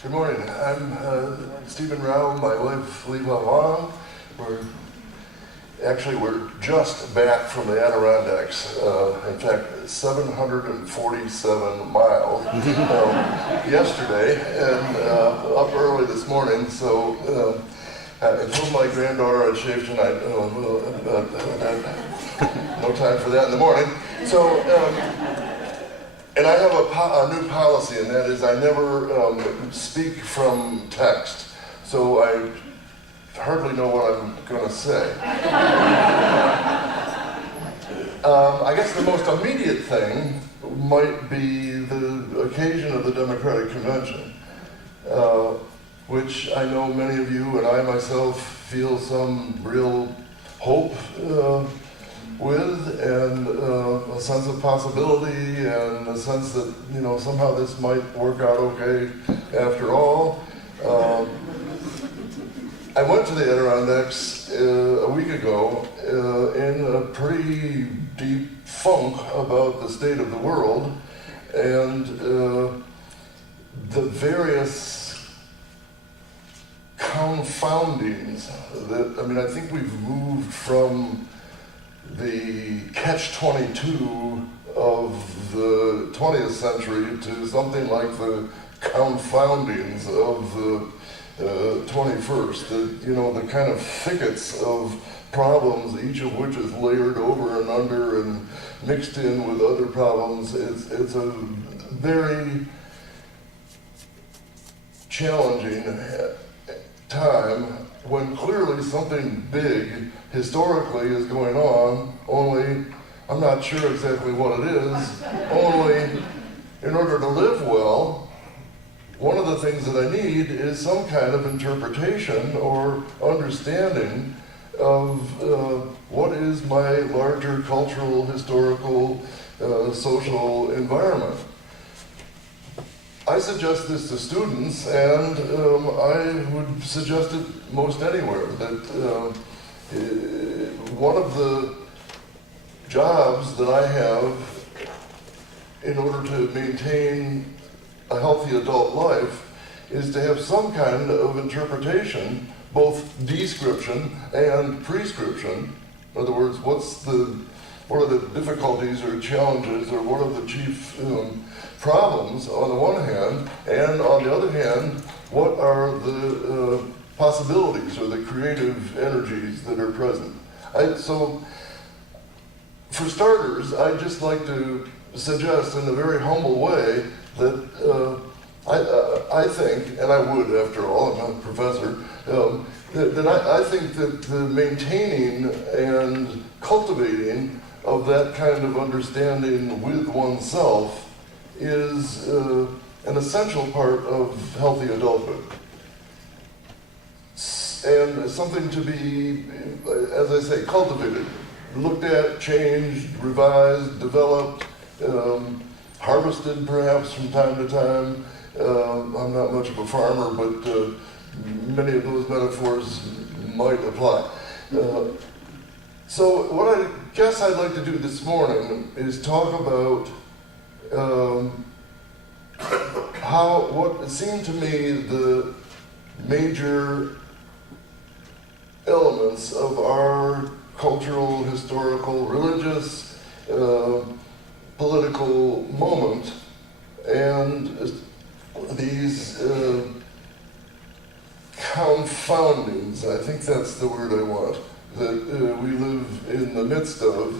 Good morning. I'm Stephen Rowe, my wife Leva Long. We're just back from the Adirondacks. In fact, 747 miles yesterday, and up early this morning. So I told my granddaughter I'd shave tonight. No time for that in the morning. So. And I have a new policy, and that is I never speak from text, so I hardly know what I'm going to say. I guess the most immediate thing might be the occasion of the Democratic Convention, which I know many of you and I myself feel some real hope with, and a sense of possibility, and a sense that, you know, somehow this might work out okay after all. I went to the Adirondacks a week ago in a pretty deep funk about the state of the world and the various confoundings that, I think we've moved from the catch-22 of the 20th century to something like the confoundings of the 21st. The kind of thickets of problems, each of which is layered over and under and mixed in with other problems. It's a very challenging time when clearly something big historically is going on, only I'm not sure exactly what it is, only in order to live well, one of the things that I need is some kind of interpretation or understanding of what is my larger cultural, historical, social environment. I suggest this to students, and I would suggest it most anywhere, that one of the jobs that I have in order to maintain a healthy adult life is to have some kind of interpretation, both description and prescription. In other words, what are the difficulties or challenges, or what are the chief problems on the one hand, and on the other hand, what are the possibilities or the creative energies that are present. So, for starters, I'd just like to suggest in a very humble way that I think, and I would after all, I'm not a professor, that I think that the maintaining and cultivating of that kind of understanding with oneself is an essential part of healthy adulthood. And something to be, as I say, cultivated, looked at, changed, revised, developed, harvested perhaps from time to time. I'm not much of a farmer, but many of those metaphors might apply. So what I guess I'd like to do this morning is talk about what seemed to me the major elements of our cultural, historical, religious, political moment, and these confoundings, I think that's the word I want, that we live in the midst of,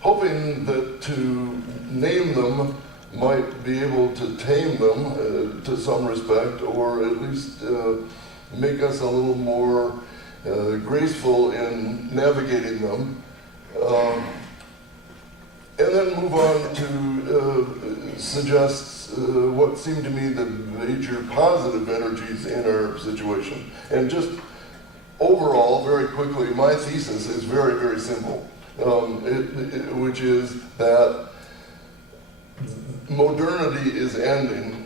hoping that to name them might be able to tame them to some respect, or at least make us a little more graceful in navigating them, and then move on to suggest what seem to me the major positive energies in our situation. And just overall, very quickly, my thesis is very, very simple, which is that modernity is ending.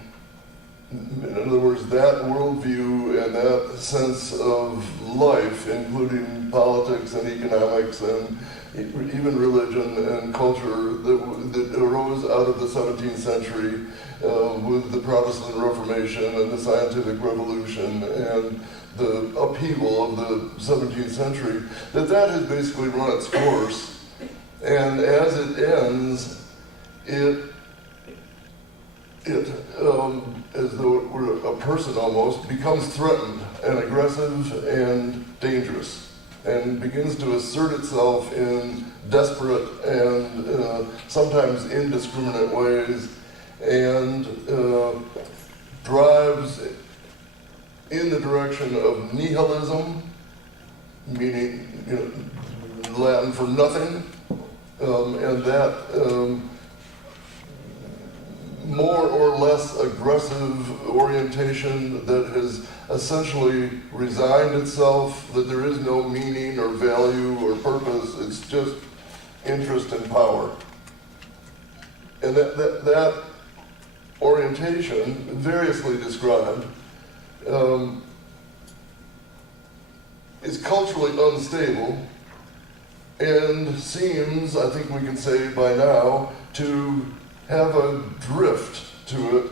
In other words, that worldview and that sense of life, including politics and economics and even religion and culture that arose out of the 17th century with the Protestant Reformation and the Scientific Revolution and the upheaval of the 17th century, that has basically run its course. And as it ends, it as though it were a person almost, becomes threatened and aggressive and dangerous, and begins to assert itself in desperate and sometimes indiscriminate ways, and drives in the direction of nihilism, meaning Latin for nothing, and that more or less aggressive orientation that has essentially resigned itself, that there is no meaning or value or purpose, it's just interest and power. And that orientation, variously described, is culturally unstable and seems, I think we can say by now, to have a drift to it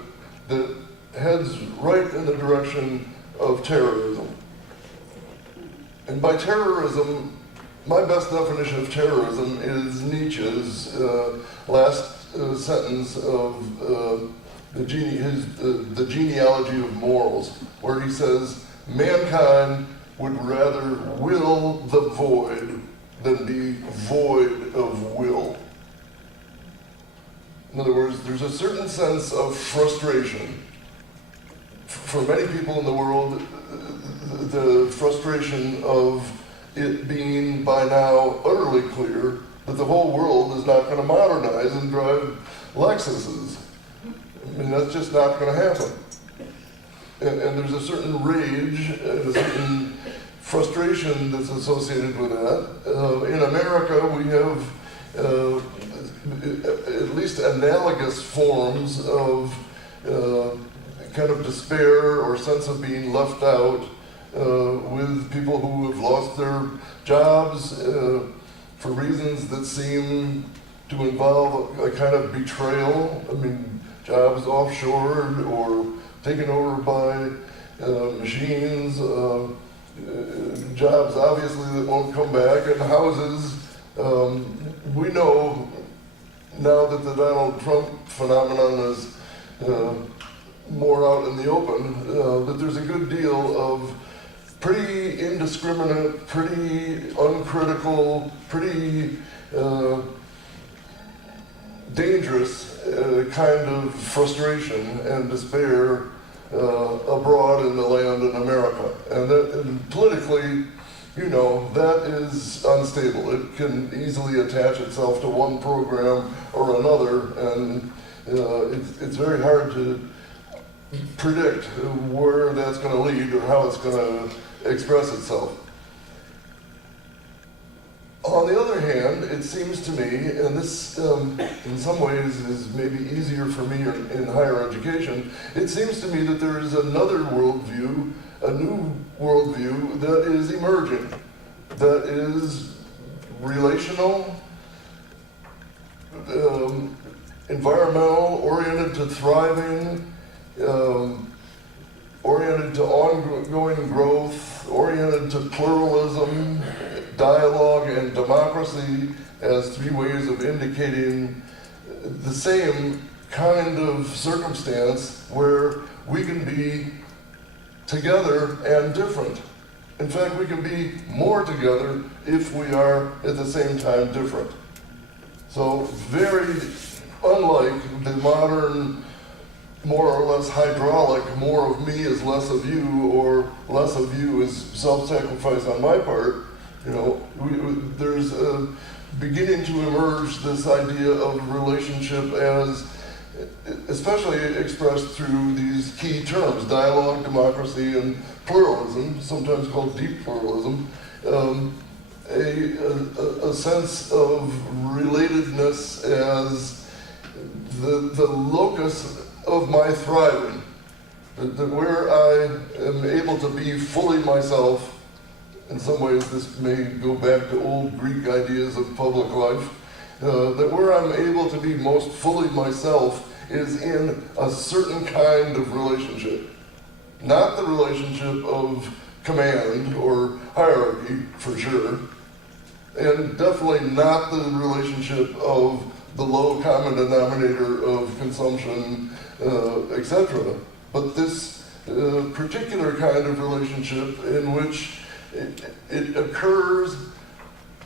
that heads right in the direction of terrorism. And by terrorism, my best definition of terrorism is Nietzsche's last sentence of the genealogy of morals, where he says, mankind would rather will the void than be void of will. In other words, there's a certain sense of frustration. For many people in the world, the frustration of it being by now utterly clear that the whole world is not going to modernize and drive Lexuses. I mean, that's just not going to happen. And there's a certain rage and a certain frustration that's associated with that. In America, we have at least analogous forms of kind of despair or sense of being left out with people who have lost their jobs for reasons that seem to involve a kind of betrayal. I mean, jobs offshored or taken over by machines, jobs obviously that won't come back, and houses. We know now that the Donald Trump phenomenon is more out in the open, that there's a good deal of pretty indiscriminate, pretty uncritical, pretty dangerous kind of frustration and despair abroad in the land in America. And politically, you know, that is unstable. It can easily attach itself to one program or another, and it's very hard to predict where that's going to lead or how it's going to express itself. On the other hand, it seems to me, and this in some ways is maybe easier for me in higher education, it seems to me that there is another worldview, a new worldview that is emerging, that is relational, environmental, oriented to thriving, oriented to ongoing growth, oriented to pluralism, dialogue, and democracy as three ways of indicating the same kind of circumstance where we can be together and different. In fact, we can be more together if we are at the same time different. So very unlike the modern, more or less hydraulic, more of me is less of you, or less of you is self-sacrifice on my part, you know, there's beginning to emerge this idea of relationship as, especially expressed through these key terms, dialogue, democracy, and pluralism, sometimes called deep pluralism, a sense of relatedness as the locus of my thriving, that where I am able to be fully myself in some ways this may go back to old Greek ideas of public life, that where I'm able to be most fully myself is in a certain kind of relationship. Not the relationship of command or hierarchy, for sure, and definitely not the relationship of the low common denominator of consumption, etc. But this particular kind of relationship in which it occurs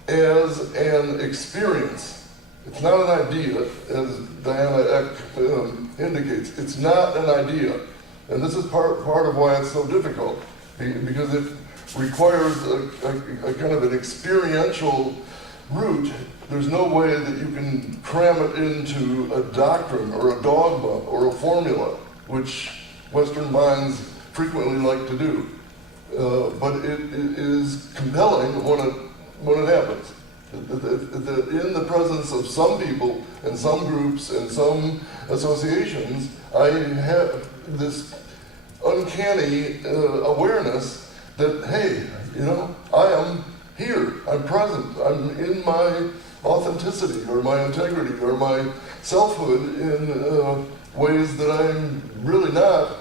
as an experience. It's not an idea, as Diana Eck indicates. It's not an idea. And this is part of why it's so difficult, because it requires a kind of an experiential route. There's no way that you can cram it into a doctrine or a dogma or a formula, which Western minds frequently like to do. But it is compelling when it happens. That in the presence of some people and some groups and some associations, I have this uncanny awareness that, hey, I am here, I'm present, I'm in my authenticity or my integrity or my selfhood in ways that I'm really not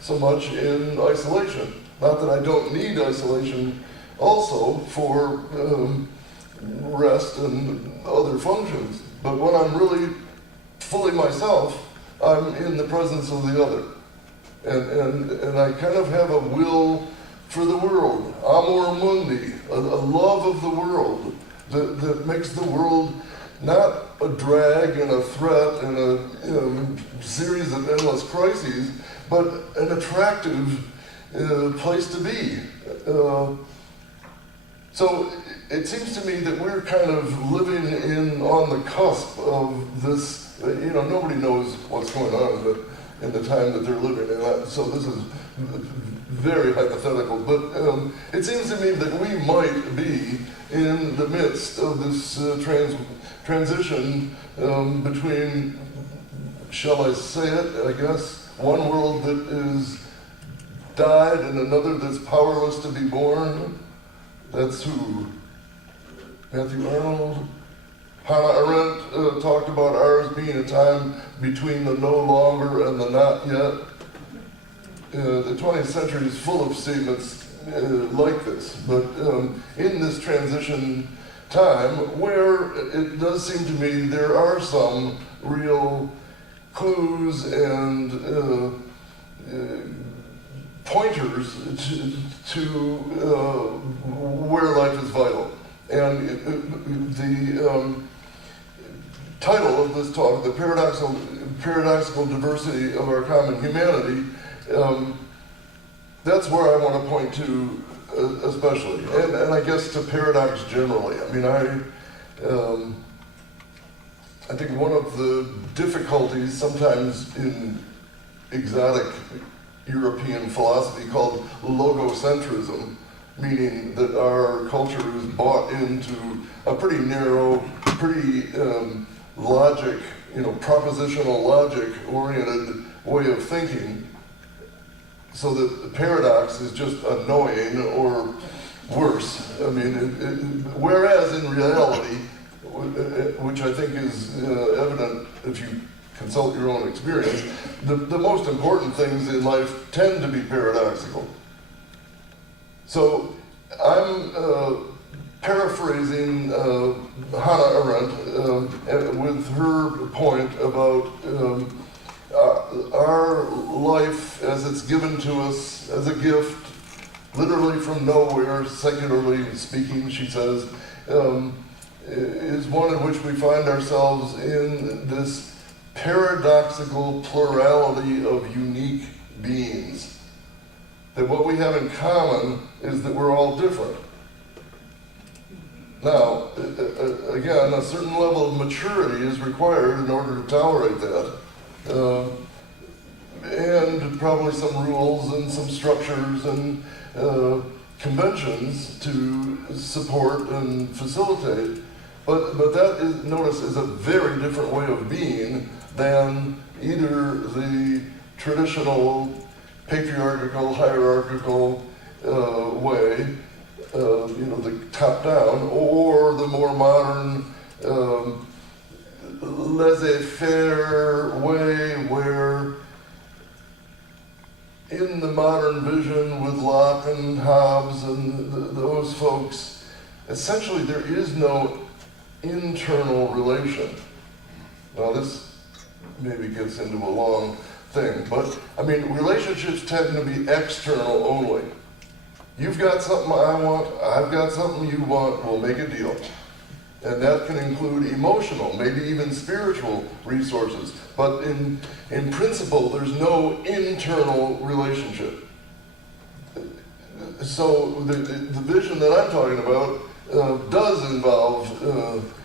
so much in isolation. Not that I don't need isolation also for rest and other functions, but when I'm really fully myself, I'm in the presence of the other. And I kind of have a will for the world, amor mundi, a love of the world that makes the world not a drag and a threat and a series of endless crises, but an attractive place to be. So it seems to me that we're kind of living on the cusp of this, nobody knows what's going on in the time that they're living in. So this is very hypothetical, but it seems to me that we might be in the midst of this transition between, shall I say it, I guess, one world that is died and another that's powerless to be born. That's who? Matthew Arnold? Hannah Arendt talked about ours being a time between the no longer and the not yet. The 20th century is full of statements like this, but in this transition time where it does seem to me there are some real clues and pointers to where life is vital. And the title of this talk, the paradoxical diversity of our common humanity, that's where I want to point to especially, and I guess to paradox generally. I mean, I think one of the difficulties sometimes in exotic European philosophy called logocentrism, meaning that our culture is bought into a pretty narrow, pretty logic, propositional logic-oriented way of thinking, so that the paradox is just annoying or worse. I mean, whereas in reality, which I think is evident if you consult your own experience, the most important things in life tend to be paradoxical. So I'm paraphrasing Hannah Arendt with her point about our life as it's given to us as a gift, literally from nowhere, secularly speaking, she says, is one in which we find ourselves in this paradoxical plurality of unique beings. That what we have in common is that we're all different. Now, again, a certain level of maturity is required in order to tolerate that. And probably some rules and some structures and conventions to support and facilitate. But that is, notice, is a very different way of being than either the traditional patriarchal, hierarchical way, the top-down, or the more modern laissez-faire way where in the modern vision with Locke and Hobbes and those folks, essentially there is no internal relation. Now this maybe gets into a long thing, but I mean, relationships tend to be external only. You've got something I want, I've got something you want, we'll make a deal. And that can include emotional, maybe even spiritual resources. But in principle, there's no internal relationship. So the vision that I'm talking about does involve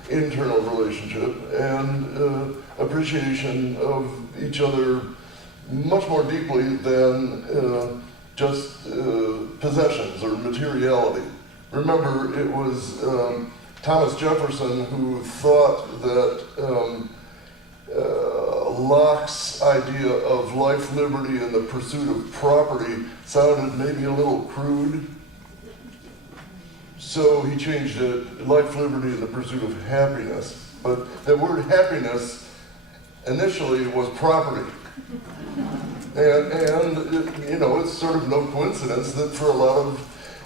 internal relationship and appreciation of each other much more deeply than just possessions or materiality. Remember, it was Thomas Jefferson who thought that Locke's idea of life, liberty, and the pursuit of property sounded maybe a little crude. So he changed it, life, liberty, and the pursuit of happiness. But the word happiness initially was property. And it's sort of no coincidence that for a lot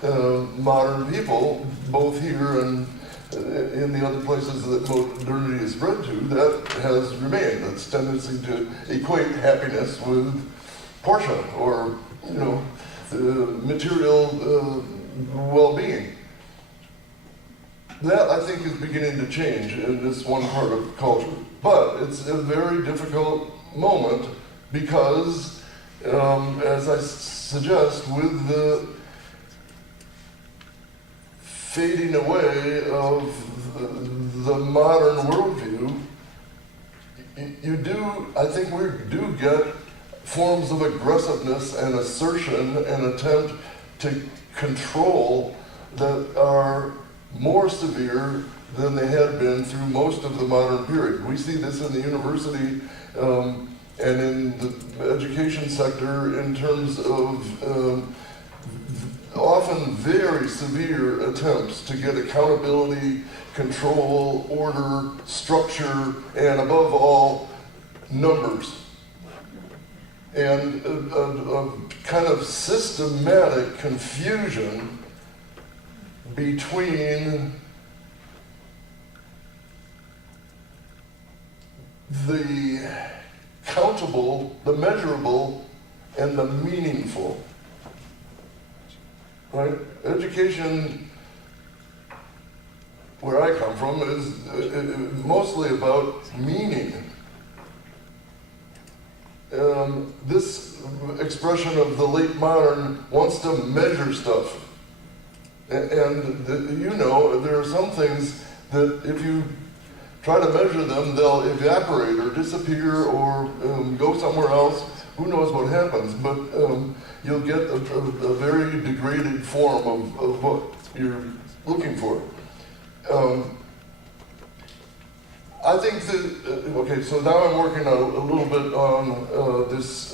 of modern people, both here and in the other places that modernity is spread to, that has remained. That's tendency to equate happiness with Porsche or, material well-being. That, I think, is beginning to change in this one part of culture. But it's a very difficult moment because, as I suggest, with the fading away of the modern worldview, I think we do get forms of aggressiveness and assertion and attempt to control that are more severe than they had been through most of the modern period. We see this in the university and in the education sector in terms of often very severe attempts to get accountability, control, order, structure, and above all, numbers. And a kind of systematic confusion between the countable, the measurable, and the meaningful. Right? Education, where I come from, is mostly about meaning. This expression of the late modern wants to measure stuff. And there are some things that if you try to measure them, they'll evaporate or disappear or go somewhere else. Who knows what happens, but you'll get a very degraded form of what you're looking for. I think that, so now I'm working a little bit on this,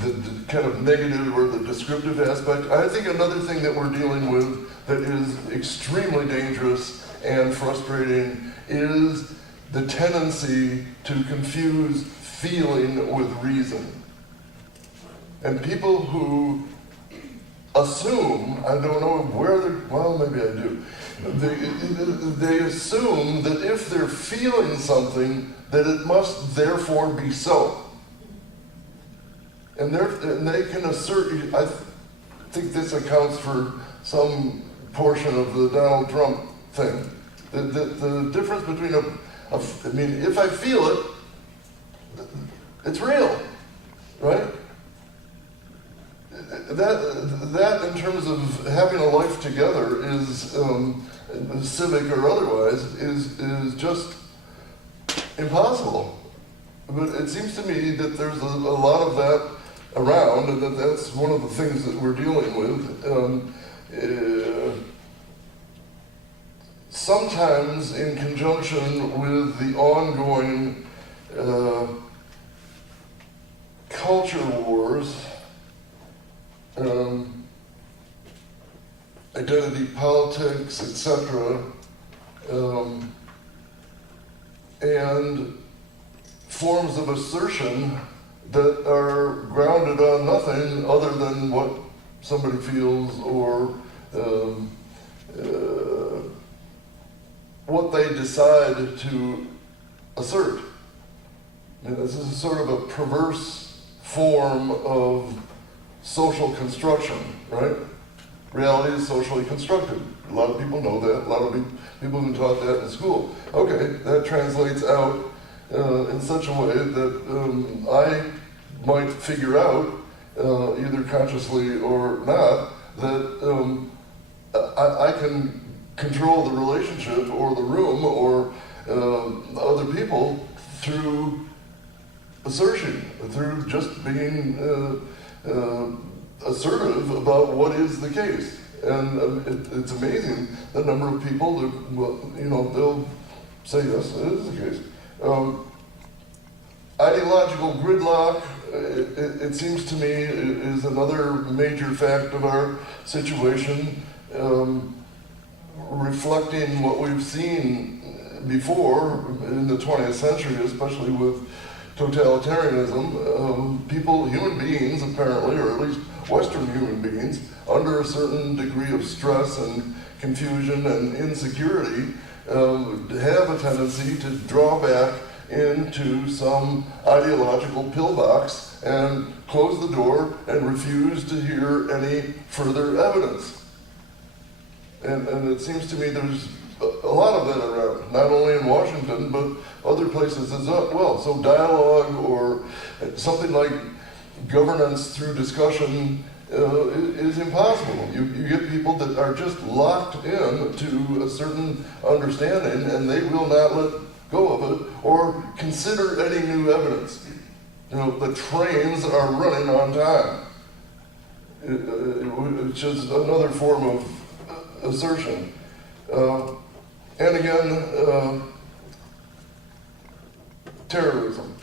the kind of negative or the descriptive aspect. I think another thing that we're dealing with that is extremely dangerous and frustrating is the tendency to confuse feeling with reason. And people who assume, I don't know where maybe I do, they assume that if they're feeling something, that it must therefore be so. And they can assert, I think this accounts for some portion of the Donald Trump thing. The difference between if I feel it, it's real, right? That in terms of having a life together is, civic or otherwise, is just impossible. But it seems to me that there's a lot of that around, and that's one of the things that we're dealing with. Sometimes in conjunction with the ongoing culture wars, identity politics, etc., and forms of assertion that are grounded on nothing other than what somebody feels or what they decide to assert. And this is sort of a perverse form of social construction, right? Reality is socially constructed. A lot of people know that. A lot of people have been taught that in school. Okay, that translates out in such a way that I might figure out, either consciously or not, that I can control the relationship or the room or other people through assertion, through just being assertive about what is the case. And it's amazing the number of people that, they'll say, yes, it is the case. Ideological gridlock, it seems to me, is another major fact of our situation, reflecting what we've seen before in the 20th century, especially with totalitarianism. People, human beings apparently, or at least Western human beings, under a certain degree of stress and confusion and insecurity, have a tendency to draw back into some ideological pillbox and close the door and refuse to hear any further evidence. And it seems to me there's a lot of that around, not only in Washington, but other places as well. So dialogue or something like governance through discussion is impossible. You get people that are just locked in to a certain understanding, and they will not let go of it or consider any new evidence. The trains are running on time. It's just another form of assertion. And again, terrorism,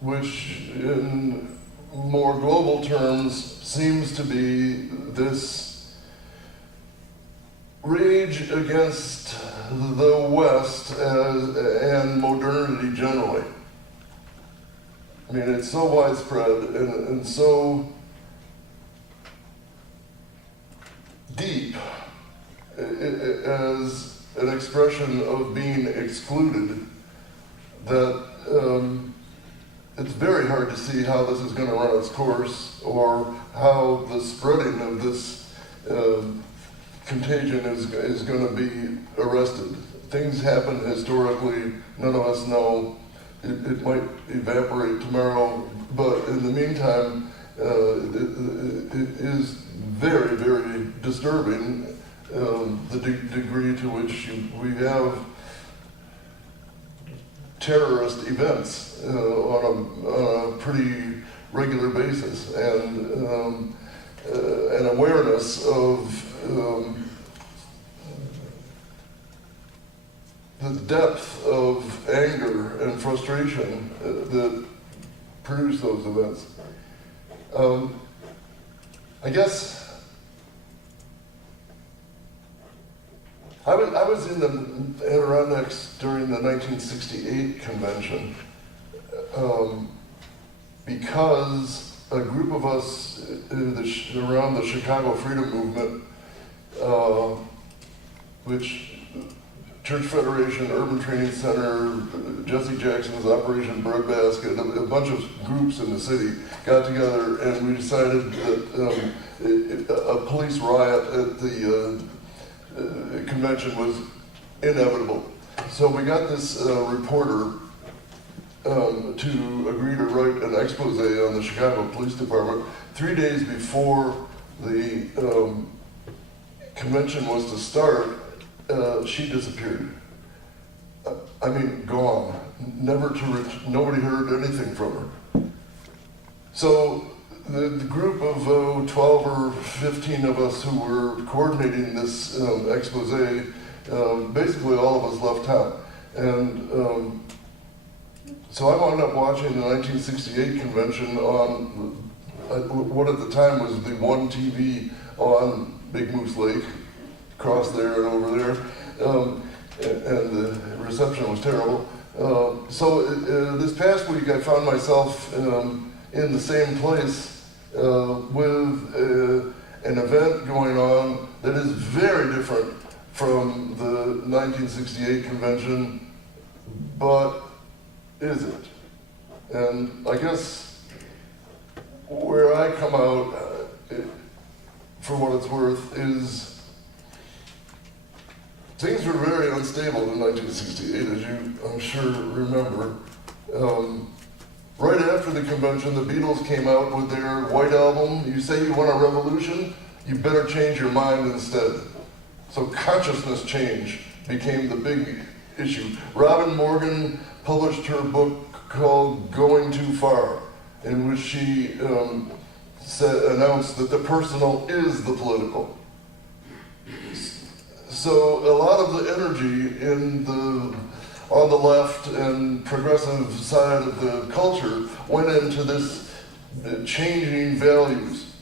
which in more global terms seems to be this rage against the West and modernity generally. I mean, it's so widespread and so deep as an expression of being excluded that it's very hard to see how this is going to run its course or how the spreading of this contagion is going to be arrested. Things happen historically, none of us know. It might evaporate tomorrow, but in the meantime, it is very, very disturbing the degree to which we have terrorist events on a pretty regular basis, and an awareness of the depth of anger and frustration that produce those events. I guess I was in the Adirondacks during the 1968 convention because a group of us around the Chicago Freedom Movement, which Church Federation, Urban Training Center, Jesse Jackson's Operation Breadbasket, a bunch of groups in the city got together and we decided that a police riot at the convention was inevitable. So we got this reporter to agree to write an expose on the Chicago Police Department. 3 days before the convention was to start, she disappeared. I mean, gone. Never to nobody heard anything from her. So the group of 12 or 15 of us who were coordinating this expose, basically all of us left town. And so I wound up watching the 1968 convention on what at the time was the one TV on Big Moose Lake, across there and over there, and the reception was terrible. This past week I found myself in the same place with an event going on that is very different from the 1968 convention, but is it? And I guess where I come out, for what it's worth, is things were very unstable in 1968, as you, I'm sure, remember. Right after the convention, the Beatles came out with their White Album. You say you want a revolution, you better change your mind instead. So consciousness change became the big issue. Robin Morgan published her book called Going Too Far, in which she announced that the personal is the political. So a lot of the energy on the left and progressive side of the culture went into this changing values.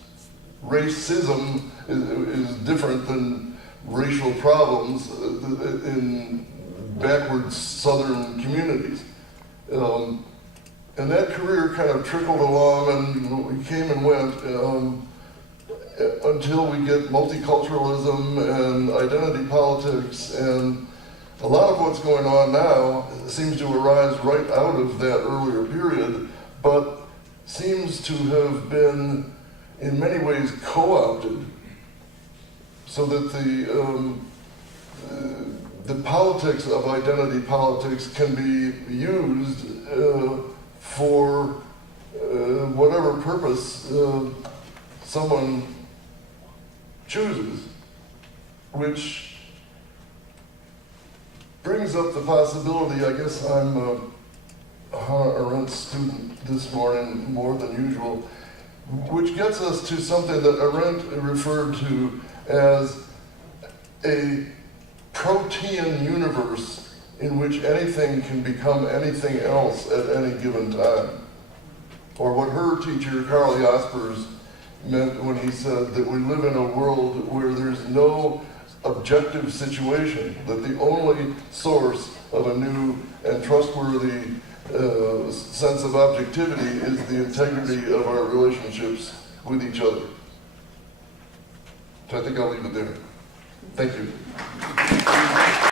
Racism is different than racial problems in backward southern communities. And that career kind of trickled along and we came and went until we get multiculturalism and identity politics, and a lot of what's going on now seems to arise right out of that earlier period, but seems to have been in many ways co-opted so that the politics of identity politics can be used for whatever purpose someone chooses, which brings up the possibility, I guess I'm a Hannah Arendt student this morning more than usual, which gets us to something that Arendt referred to as a protean universe in which anything can become anything else at any given time. Or what her teacher, Karl Jaspers, meant when he said that we live in a world where there's no objective situation, that the only source of a new and trustworthy sense of objectivity is the integrity of our relationships with each other. So I think I'll leave it there. Thank you.